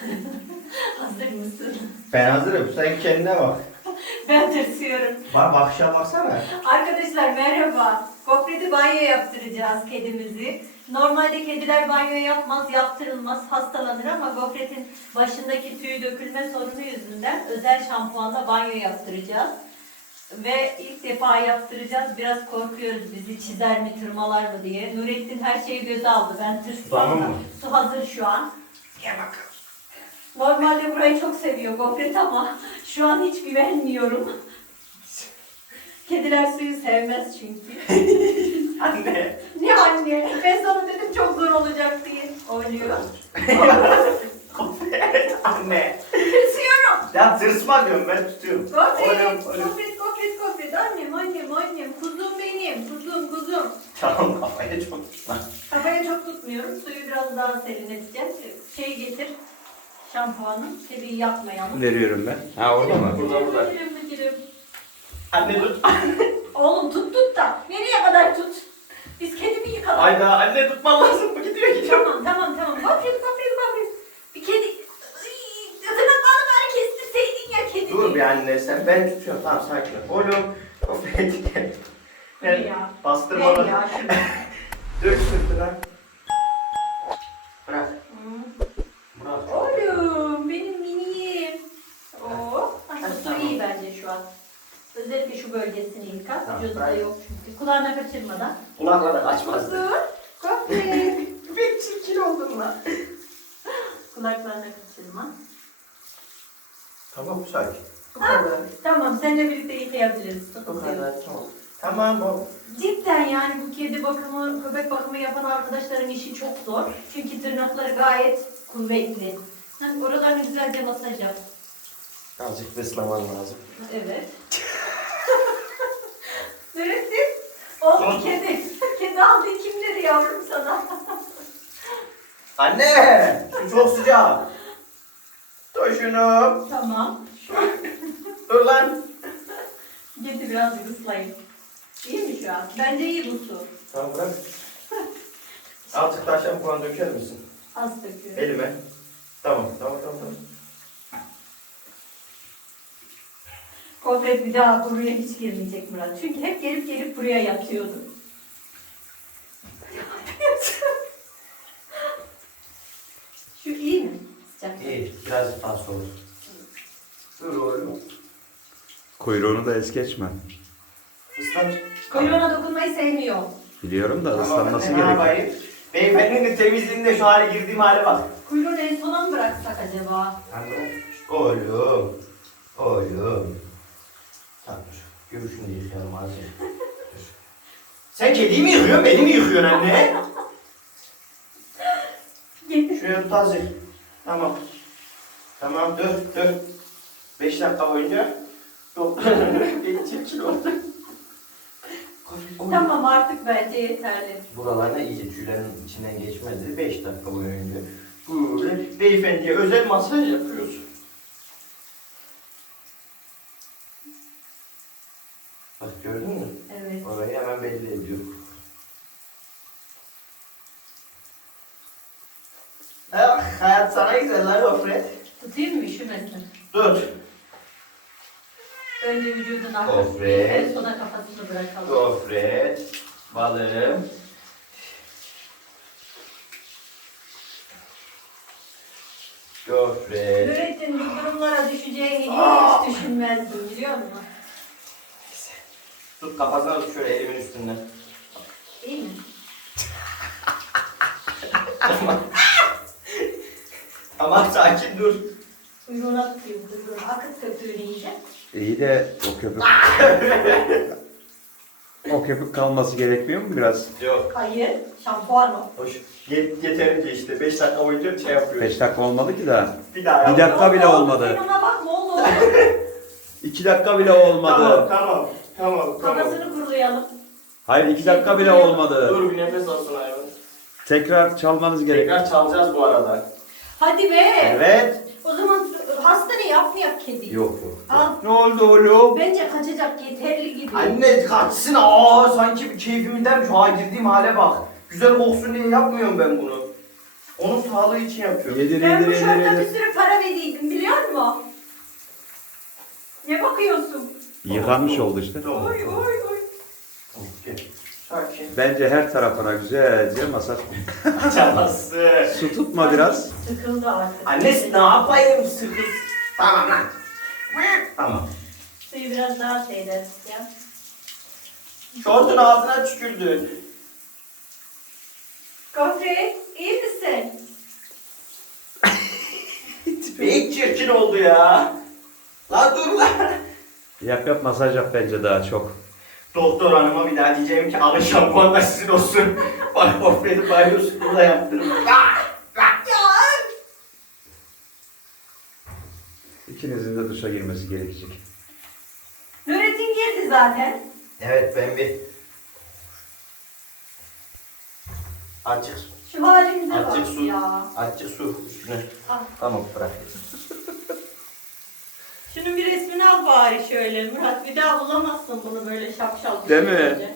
Hazır mısın? Ben hazırım. Sen kendine bak. Ben tırsıyorum. Bak bakışa baksana. Arkadaşlar merhaba. Gofreti banyo yaptıracağız kedimizi. Normalde kediler banyo yapmaz, yaptırılmaz, hastalanır ama gofretin başındaki tüy dökülme sorunu yüzünden özel şampuanla banyo yaptıracağız. Ve ilk defa yaptıracağız. Biraz korkuyoruz bizi çizer mi, tırmalar mı diye. Nurettin her şeyi göze aldı. Ben mı? Su hazır şu an. Gel bakalım. Normalde burayı çok seviyor gofret ama şu an hiç güvenmiyorum. Kediler suyu sevmez çünkü. Anne. Ne anne? Ben sana dedim çok zor olacak diye. Oynuyor. Anne. Tırsıyorum. Ya tırsma diyorum ben tutuyorum. Gofret, Oynam, oynam. gofret, gofret, gofret. Annem, annem, annem. Kuzum benim. Kuzum, kuzum. Tamam kafaya çok tutma. Kafaya çok tutmuyorum. Suyu biraz daha serinleteceğiz. Şey getir. Şampuanı. Kediyi yakmayalım. Veriyorum ben. Ha orada mı? Burada, burada. Anne tut. Oğlum tut tut da. Nereye kadar tut? Biz kedimi yıkalım. Hayda anne tutman lazım. Bu gidiyor gidiyor. Tamam tamam tamam. Gofret gofret gofret. Bir kedi. Iy, Tırnaklarını bari kestirseydin ya kedi. Dur bir anne sen ben tutuyorum. Tamam sakin ol. Oğlum. Gel. Ver Gel. ya. Bastırma Ver bana. ya. Dök sırtına. Şu bölgesini yıka. Tamam, Vücudunda ben- yok çünkü. Kulağına kaçırmadan. Kulaklara kaçmaz. Dur. Gofret. Bir çirkin oldun lan. Kulaklarına kaçırma. Tamam sakin. Bu Ha, kadar. Tamam seninle birlikte yıkayabiliriz. Bu Sıkıntı yok. kadar. Tamam. Tamam o. Cidden yani bu kedi bakımı, köpek bakımı yapan arkadaşların işi çok zor. Çünkü tırnakları gayet kuvvetli. Heh, oralarını güzelce masaj yap. Azıcık ıslaman lazım. Evet. Nurettin, oğlum kedi. Kedi aldı kim dedi yavrum sana? Anne! Su çok sıcak. Dur şunu. tamam. Dur lan. Getir birazcık ıslayayım. İyi mi şu an? Bence iyi bu su. Tamam bırak. Azıcık daha şampuan döker misin? Az döküyorum. Elime. Tamam, tamam, tamam. tamam. Gofret bir daha buraya hiç girmeyecek Murat. Çünkü hep gelip gelip buraya yatıyordu. Şu iyi mi? Sıcak. İyi, birazcık daha soğuk. Dur oğlum. Kuyruğunu da es geçme. Islan. Kuyruğuna dokunmayı sevmiyor. Biliyorum da Tamam, ıslanması ne gerekiyor. yapayım? Beyefendinin temizliğinde şu hale girdiğim hale bak. Kuyruğunu en sona mı bıraksak acaba? Oğlum. Oğlum. Tamam dur. Görüşünü yıkayalım. Dur. Sen kediyi mi yıkıyorsun, beni mi yıkıyorsun anne? Şuraya tut azıcık. Tamam. Tamam dur dur. Beş dakika boyunca. Bir çirkin oldu. Tamam artık bence yeterli. Buralarına iyice tüylerin içinden geçmedi. Beş dakika boyunca. Böyle beyefendiye özel masaj yapıyoruz. Bak gördün mü? Evet. Orayı hemen belli ediyor. Ah, hayat sana güzel lan Gofret. Tutayım mı üşümesin? Dur. Önce vücuduna Gofret. en sona kafasını bırakalım. Gofret. Balım. Gofret. Nurettin bu durumlara düşeceğini hiç düşünmezdim biliyor musun? Tut kafasına tut şöyle elimin üstünden. İyi mi? Ama sakin dur. Kuyruğuna tutayım kuyruğuna. Akıt köpüğünü iyice. İyi de o köpük... o köpük kalması gerekmiyor mu biraz? Yok. Hayır. Şampuan o. Hoş. Yet yeterince işte 5 dakika boyunca şey yapıyoruz. 5 dakika olmadı ki daha. Bir daha Bir dakika bile olmadı. Sen ona bakma oğlum. 2 dakika bile olmadı. Tamam tamam. Tamam tamam. Kafasını kurulayalım. Hayır 2 dakika bile olmadı. Dur bir nefes alsın hayvan. Tekrar çalmanız gerek. Tekrar çalacağız bu arada. Hadi be. Evet. O zaman hasta ne yapmayak kedi. Yok yok. Al. Ne oldu oğlum? Bence kaçacak yeterli gibi. Anne kaçsın. Aa sanki bir keyfimden şu an girdiğim hale bak. Güzel koksun diye yapmıyorum ben bunu. Onun sağlığı için yapıyorum. Yedir Ben yedir bu yedir şorta bir yedir. sürü para verdiydim biliyor musun? Ne bakıyorsun? Yıkanmış oldu işte. Oy oy oy. Tamam, gel. Sakin. Bence her tarafına güzelce masaj. Çalası. Su tutma biraz. Sıkıldı artık. Annesi ne yapayım sıkı. Tamam lan. Tamam. Suyu biraz daha şeyler ya. Şortun ağzına tükürdün. Gofret iyi misin? Pek çirkin oldu ya. La dur lan. Yap yap masaj yap bence daha çok. Doktor hanıma bir daha diyeceğim ki alın şampuan da sizin olsun. Bak ofredi bayıyorsun burada yaptırın. İkinizin de duşa girmesi gerekecek. Nurettin girdi zaten. Evet ben bir Açık. Şu halimize Azıcık bak su. ya. Açık su üstüne. Ah. Tamam bırak. Şunun bir resmini al bari şöyle Murat. Bir daha bulamazsın bunu böyle şapşal. bir Değil mi?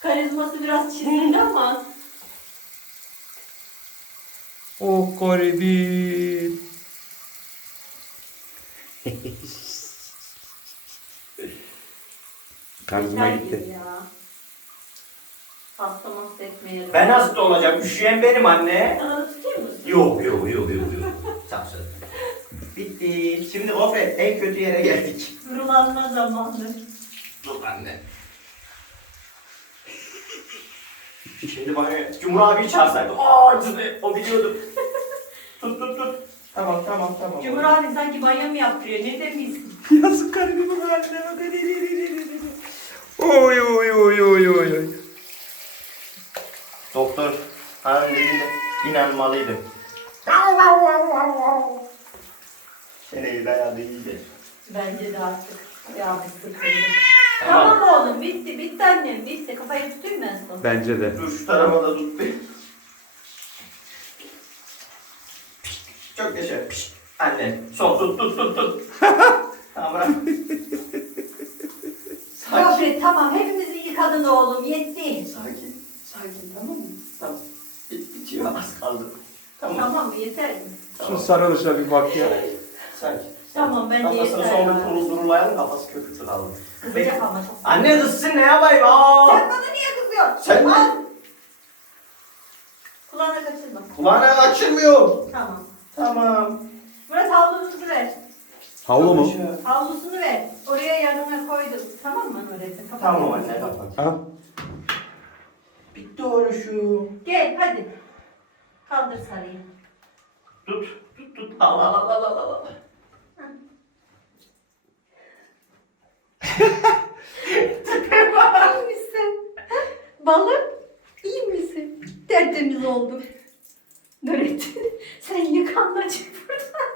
Karizması biraz çizildi ama. Oh garibim. Karizma Yeter gibi gitti. ya. Hasta etmeyelim. Ben hasta olacağım. Üşüyen benim anne. Sana tutayım mısın? Yok yok yok yok. Bitti. Şimdi Gofret en kötü yere geldik. Kurulanma zamanı. Dur anne. Şimdi bana Cumhur abi çağırsaydı. Aa cüzde. O biliyordu. tut tut tut. Tamam tamam tamam. Cumhur abi sanki banyo mu yaptırıyor? Ne demişsin? Yazık haline bak. Oy oy oy oy oy oy. Doktor hanım dediğinde inanmalıydım. Bence de artık. Ya bir sıkıldı. Tamam. Tamam oğlum bitti bitti annem bitti. Kafayı tutayım ben sana. Bence de. Dur şu tarafa da tut bir. Çok yaşa. Pişt. Anne. Sok tut tut tut tut. tamam bırak. Sakin. Gofret tamam hepimizi yıkadın oğlum yetti. Sakin. Sakin tamam mı? Tamam. Bit bitiyor az kaldı. Tamam. Tamam mı yeter mi? Şu sarılışa bir bak ya. Sakin. Tamam bence Kafasını yeter. sonra ya. kuruldurulayalım kafası köpüktü kaldı. Kızacak ama çok. Anne kızsın ne yapayım? Aa! Sen bana niye kızıyorsun? Sen Al. de Kulağına kaçırma. kulağına kaçırmıyor. Tamam. Tamam. Murat havlusunu ver. Havlu mu? Havlusunu ver. Oraya yanına koydum. Tamam mı Nurettin? Kapat. Tamam anne kapat. Ha? Bitti oğluşum. Gel hadi. Kaldır sarıyı. Tut, tut, tut. Al, al, al, al, al, al. İyi misin? Balım, iyi misin? Tertemiz oldum. Nurettin, sen yıkanma çık buradan.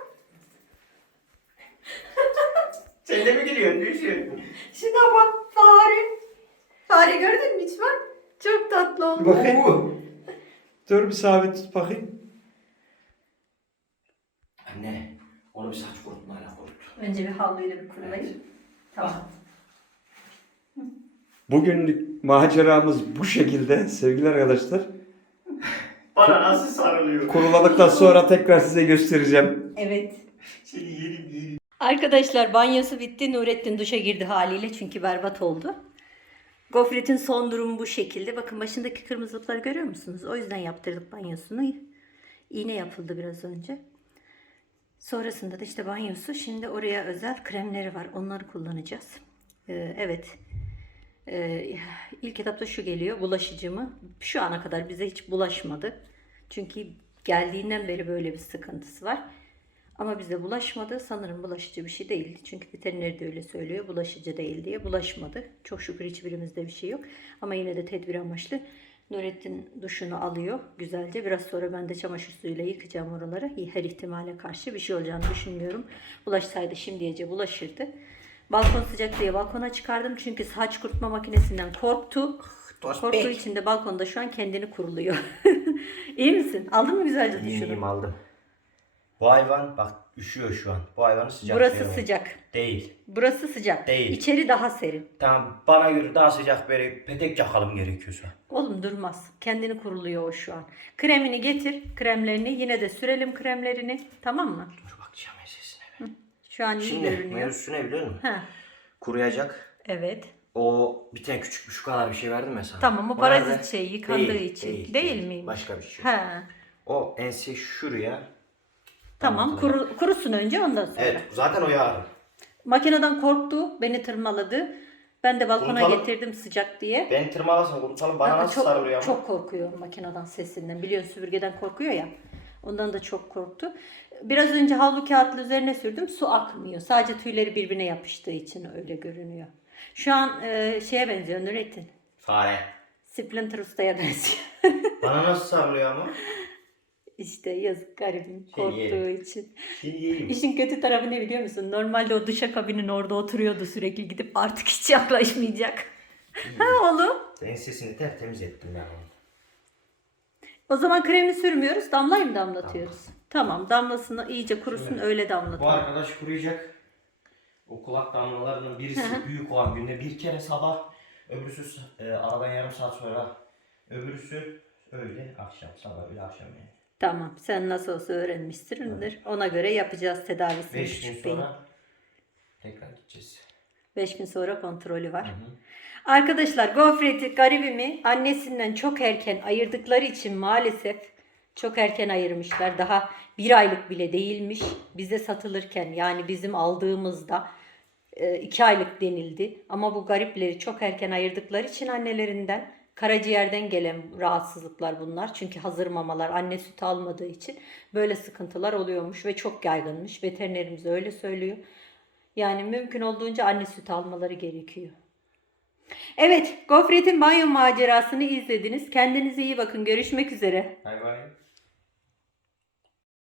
Sen de mi gülüyorsun? Düşün. Şuna bak fare. Fare gördün mü hiç bak? Çok tatlı oldu. Bakayım. Dur bir sabit tut bakayım. Anne, onu bir saç kurutmayla kurut. Önce bir havluyla bir kurulayım. Tamam. Bugünlük maceramız bu şekilde sevgili arkadaşlar. Bana nasıl sarılıyor? Kuruladıktan sonra tekrar size göstereceğim. Evet. Seni yerim yerim. Arkadaşlar banyosu bitti. Nurettin duşa girdi haliyle çünkü berbat oldu. Gofret'in son durumu bu şekilde. Bakın başındaki kırmızılıkları görüyor musunuz? O yüzden yaptırdık banyosunu. İğne yapıldı biraz önce. Sonrasında da işte banyosu. Şimdi oraya özel kremleri var. Onları kullanacağız. Ee, evet. Ee, ilk etapta şu geliyor. Bulaşıcı mı? Şu ana kadar bize hiç bulaşmadı. Çünkü geldiğinden beri böyle bir sıkıntısı var. Ama bize bulaşmadı. Sanırım bulaşıcı bir şey değil. Çünkü veteriner de öyle söylüyor. Bulaşıcı değil diye. Bulaşmadı. Çok şükür hiçbirimizde bir şey yok. Ama yine de tedbir amaçlı Nurettin duşunu alıyor güzelce. Biraz sonra ben de çamaşır suyuyla yıkayacağım oraları. Her ihtimale karşı bir şey olacağını düşünmüyorum. Bulaşsaydı şimdiyece bulaşırdı. Balkon sıcak diye balkona çıkardım. Çünkü saç kurutma makinesinden korktu. Korktuğu için de balkonda şu an kendini kuruluyor. İyi misin? Aldın mı güzelce duşunu? İyiyim aldım. Bu hayvan bak üşüyor şu an. Bu hayvanı sıcak Burası diyorum. sıcak. Değil. Burası sıcak. Değil. İçeri daha serin. Tamam bana göre daha sıcak böyle petek yakalım gerekiyorsa. Oğlum durmaz. Kendini kuruluyor o şu an. Kremini getir. Kremlerini yine de sürelim kremlerini. Tamam mı? Şu an iyi Şimdi görünüyor. mevzusu ne biliyor musun? Ha, Kuruyacak. evet. O bir tane küçük şu kadar bir şey verdim ya sana. Tamam o parazit nerede? şey yıkandığı Değil, için. değil, miymiş? Başka bir şey. Ha. O ense şuraya. Tamam kuru, kurusun önce ondan sonra. Evet zaten o yarın. Makineden korktu. Beni tırmaladı. Ben de balkona Unutalım. getirdim sıcak diye. Beni tırmalasın kurutalım bana Ama nasıl çok, sarılıyor ama. Çok korkuyor makineden sesinden. Biliyorsun süpürgeden korkuyor ya. Ondan da çok korktu. Biraz önce havlu kağıtlı üzerine sürdüm. Su akmıyor. Sadece tüyleri birbirine yapıştığı için öyle görünüyor. Şu an e, şeye benziyor Nurettin. Fare. Splinter Usta'ya benziyor. Bana nasıl sarılıyor ama? işte yazık garibim Şey, korktuğu yerim. için. Şimdi yiyeyim. İşin kötü tarafı ne biliyor musun? Normalde o duşakabinin orada oturuyordu sürekli gidip artık hiç yaklaşmayacak. ha oğlum. Ensesini tertemiz ettim ya. O zaman kremi sürmüyoruz. Damlayı mı damlatıyoruz? Tamam damlasını iyice kurusun Şimdi, öyle Bu damlatalım. arkadaş kuruyacak. O kulak damlalarının birisi büyük olan günde bir kere sabah, öbürsü e, aradan yarım saat sonra, öbürsü öyle akşam, sabah öyle akşam yani. Tamam sen nasıl olsa öğrenmişsindir. Ona göre yapacağız tedavisini 5 gün küçük beyin. sonra tekrar gideceğiz. 5 gün sonra kontrolü var. Arkadaşlar gofreti garibimi annesinden çok erken ayırdıkları için maalesef çok erken ayırmışlar. Daha bir aylık bile değilmiş. Bize satılırken yani bizim aldığımızda e, iki aylık denildi. Ama bu garipleri çok erken ayırdıkları için annelerinden karaciğerden gelen rahatsızlıklar bunlar. Çünkü hazır mamalar anne sütü almadığı için böyle sıkıntılar oluyormuş ve çok yaygınmış. Veterinerimiz öyle söylüyor. Yani mümkün olduğunca anne sütü almaları gerekiyor. Evet, Gofret'in banyo macerasını izlediniz. Kendinize iyi bakın. Görüşmek üzere. Bay bay.